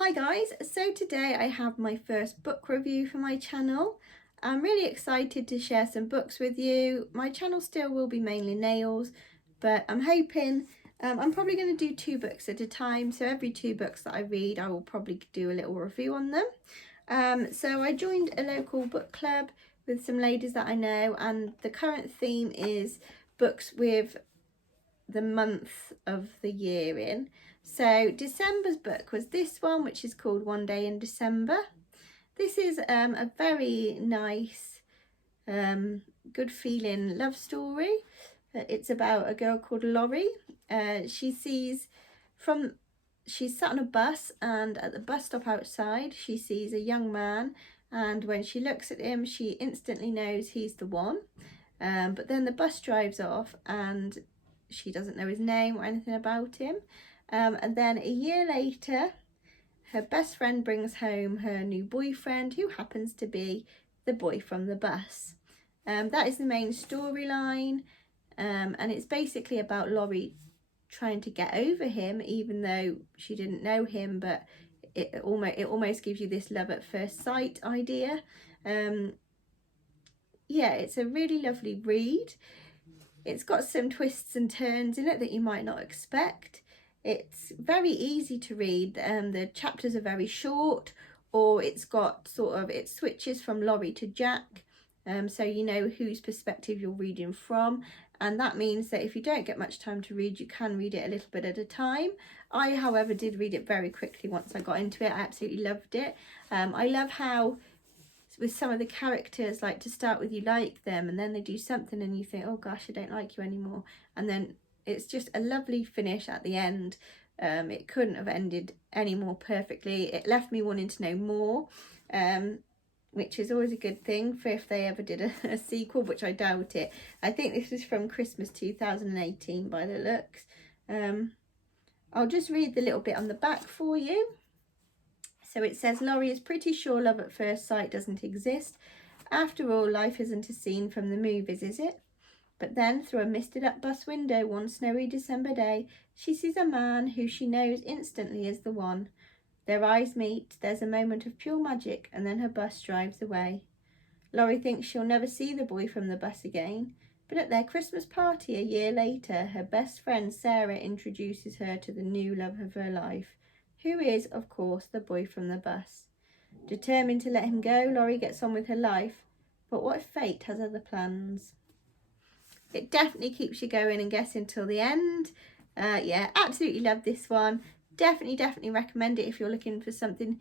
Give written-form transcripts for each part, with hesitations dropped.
Hi guys, so today I have my first book review for my channel. I'm really excited to share some books with you. My channel still will be mainly nails, but I'm hoping I'm probably going to do 2 books at a time. So every 2 books that I read, I will probably do a little review on them. So I joined a local book club with some ladies that I know, and the current theme is books with the month of the year in. So December's book was this one, which is called One Day in December. This is a very nice, good feeling love story. It's about a girl called Laurie. She's sat on a bus, and at the bus stop outside she sees a young man, and when she looks at him she instantly knows he's the one. But then the bus drives off and she doesn't know his name or anything about him. And then a year later, her best friend brings home her new boyfriend, who happens to be the boy from the bus. That is the main storyline, and it's basically about Laurie trying to get over him, even though she didn't know him, but it almost gives you this love at first sight idea. Yeah, it's a really lovely read. It's got some twists and turns in it that you might not expect. It's very easy to read. The chapters are very short, or it's got it switches from Laurie to Jack, so you know whose perspective you're reading from, and that means that if you don't get much time to read, you can read it a little bit at a time. I, however, did read it very quickly once I got into it. I absolutely loved it. I love how with some of the characters, like, to start with you like them, and then they do something and you think, oh gosh, I don't like you anymore, and then it's just a lovely finish at the end. It couldn't have ended any more perfectly. It left me wanting to know more, which is always a good thing for if they ever did a sequel, which I doubt it. I think this was from Christmas 2018 by the looks. I'll just read the little bit on the back for you. So it says, Laurie is pretty sure love at first sight doesn't exist. After all, life isn't a scene from the movies, is it? But then, through a misted up bus window one snowy December day, she sees a man who she knows instantly is the one. Their eyes meet, there's a moment of pure magic, and then her bus drives away. Laurie thinks she'll never see the boy from the bus again, but at their Christmas party a year later, her best friend Sarah introduces her to the new love of her life, who is, of course, the boy from the bus. Determined to let him go, Laurie gets on with her life, but what if fate has other plans? It definitely keeps you going and guessing till the end. Yeah, absolutely love this one. Definitely recommend it if you're looking for something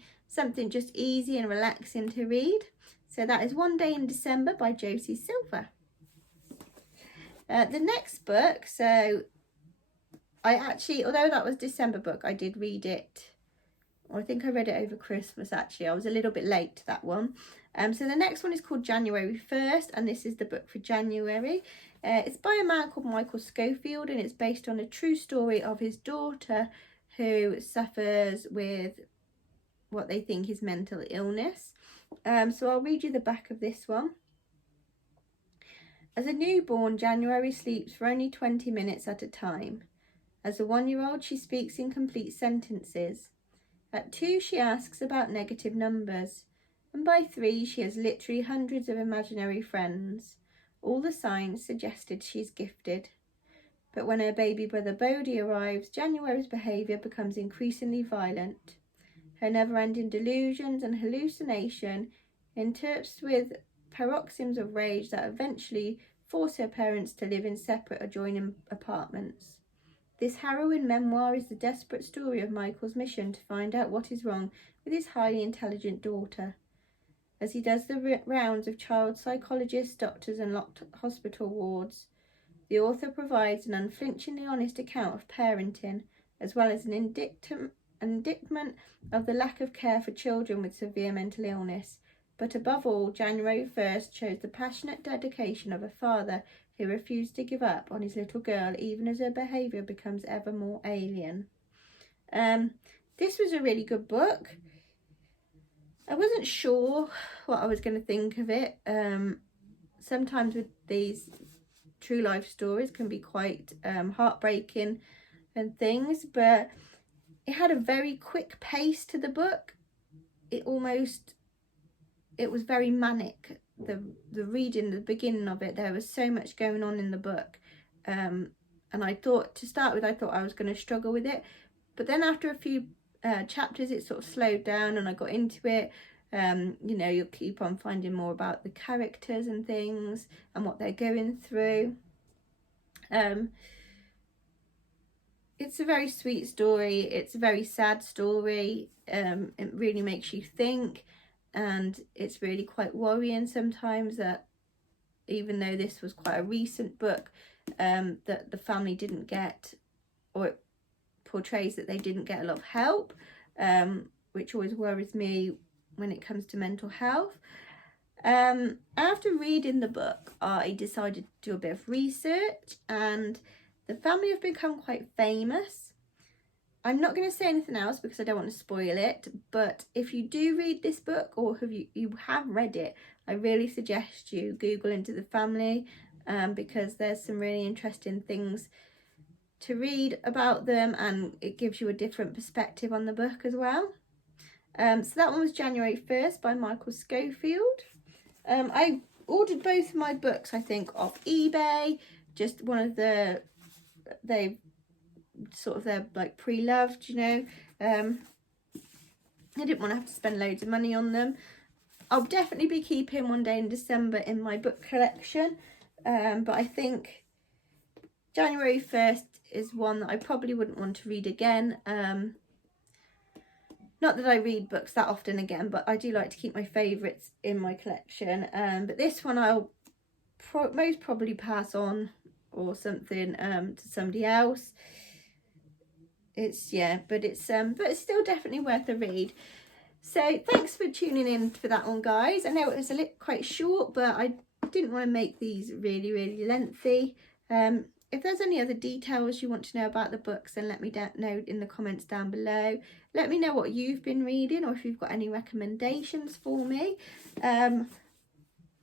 just easy and relaxing to read. So that is One Day in December by Josie Silver. The next book, so I actually, although that was December book, I did read it. I think I read it over Christmas actually. I was a little bit late to that one. So the next one is called January 1st, and this is the book for January. It's by a man called Michael Schofield, and it's based on a true story of his daughter who suffers with what they think is mental illness. So I'll read you the back of this one. As a newborn, January sleeps for only 20 minutes at a time. As a 1-year-old, she speaks in complete sentences. At 2, she asks about negative numbers, and by 3, she has literally hundreds of imaginary friends. All the signs suggested she's gifted. But when her baby brother Bodhi arrives, January's behaviour becomes increasingly violent. Her never-ending delusions and hallucination, interspersed with paroxysms of rage that eventually force her parents to live in separate adjoining apartments. This harrowing memoir is the desperate story of Michael's mission to find out what is wrong with his highly intelligent daughter. As he does the rounds of child psychologists, doctors and locked hospital wards, the author provides an unflinchingly honest account of parenting, as well as an indictment of the lack of care for children with severe mental illness. But above all, January 1st shows the passionate dedication of a father who refused to give up on his little girl even as her behaviour becomes ever more alien. This was a really good book. I wasn't sure what I was going to think of it. Sometimes with these true life stories can be quite heartbreaking and things, but it had a very quick pace to the book. It was very manic. The reading, the beginning of it, there was so much going on in the book. And I thought, to start with, I thought I was going to struggle with it. But then after a few chapters, it sort of slowed down and I got into it. You know, you'll keep on finding more about the characters and things and what they're going through. It's a very sweet story. It's a very sad story. It really makes you think, and it's really quite worrying sometimes that even though this was quite a recent book, that the family didn't get, or it portrays that they didn't get a lot of help, which always worries me when it comes to mental health. After reading the book, I decided to do a bit of research, and the family have become quite famous. I'm not going to say anything else because I don't want to spoil it, but if you do read this book, or you have read it, I really suggest you Google into the family, because there's some really interesting things to read about them, and it gives you a different perspective on the book as well. So that one was January 1st by Michael Schofield. I ordered both of my books, I think, off eBay. Just one of they're like pre-loved, you know. I didn't want to have to spend loads of money on them. I'll definitely be keeping One Day in December in my book collection, but I think January 1st is one that I probably wouldn't want to read again. Not that I read books that often again, but I do like to keep my favourites in my collection. But this one I'll most probably pass on or something to somebody else. It's still definitely worth a read. So thanks for tuning in for that one, guys. I know it was quite short, but I didn't want to make these really lengthy. If there's any other details you want to know about the books, then let me know in the comments down below. Let me know what you've been reading, or if you've got any recommendations for me. I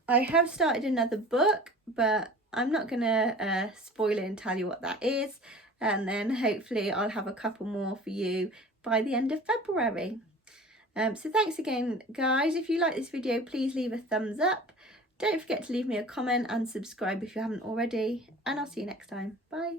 have started another book, but I'm not going to spoil it and tell you what that is. And then hopefully I'll have a couple more for you by the end of February. So thanks again, guys. If you like this video, please leave a thumbs up. Don't forget to leave me a comment and subscribe if you haven't already. And I'll see you next time. Bye.